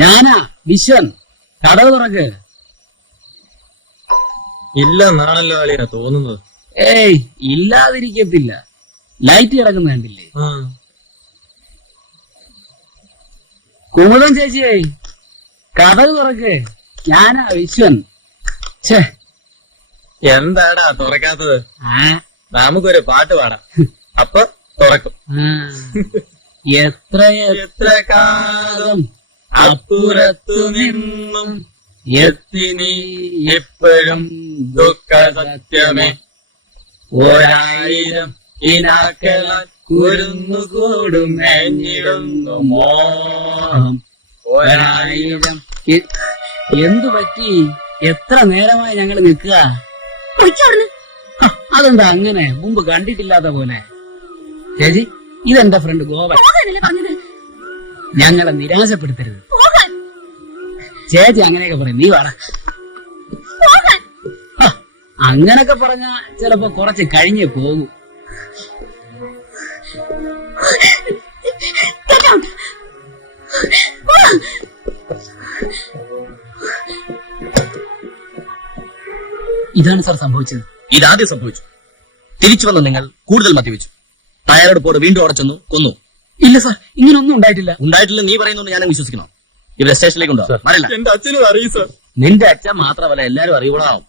ഞാനാ വിശ്വൻ. കടവ് തുറക്ക്. ഇല്ലെന്നാണല്ലോ അളിയാ തോന്നുന്നത്. ഏയ് ഇല്ലാതിരിക്കത്തില്ല. ലൈറ്റ് കിടക്കുന്ന കണ്ടില്ലേ? കുമുദം ചേച്ചിയേ, കടവ് തുറക്ക്. ഞാനാ വിശ്വൻ. ഛേ, എന്താടാ തുറക്കാത്തത്? ആ, നമുക്കൊരു പാട്ട് പാടാം, അപ്പൊ തുറക്കും. ആ. എത്ര എത്ര കാലം അപ്പുറത്തു നിന്നും എത്തി നീ എപ്പോഴും ദുഃഖ സത്യമേ. 1000 ഇനാക്കളാൽ കുരുന്നുകൂടും മേഞ്ഞിടുന്നു മോഹം. 1000. എന്തു പറ്റി? എത്ര നേരമായി ഞങ്ങൾ നിൽക്കുക? ഹ, അതെന്താ അങ്ങനെ? മുമ്പ് കണ്ടിട്ടില്ലാത്ത പോലെ. ചേച്ചി, ഇതെന്റെ ഫ്രണ്ട് ഗോവൻ. ഞങ്ങളെ നിരാശപ്പെടുത്തരുത് ചേച്ചി. അങ്ങനെയൊക്കെ പറയും. നീ പറ. അങ്ങനൊക്കെ പറഞ്ഞ ചിലപ്പോ കുറച്ച് കഴിഞ്ഞേ പോകും. ഇതാണ് സാർ സംഭവിച്ചത്. ഇതാദ്യം സംഭവിച്ചു. തിരിച്ചു വന്ന നിങ്ങൾ കൂടുതൽ മദ്യപിച്ചു. തയ്യാറെടുപ്പോട് വീണ്ടും അവിടെ ചെന്നു കൊന്നു. ഇല്ല സാർ, ഇങ്ങനൊന്നും ഉണ്ടായിട്ടില്ല. ഉണ്ടായിട്ടില്ല നീ പറയുന്നത് ഞാൻ വിശ്വസിക്കണം. ഇവരെ സ്റ്റേഷനിലേക്ക് ഉണ്ടോ? എന്റെ അച്ഛനും അറിയും സാർ. നിന്റെ അച്ഛൻ മാത്രമല്ല എല്ലാരും അറിയുമ്പോഴാവും.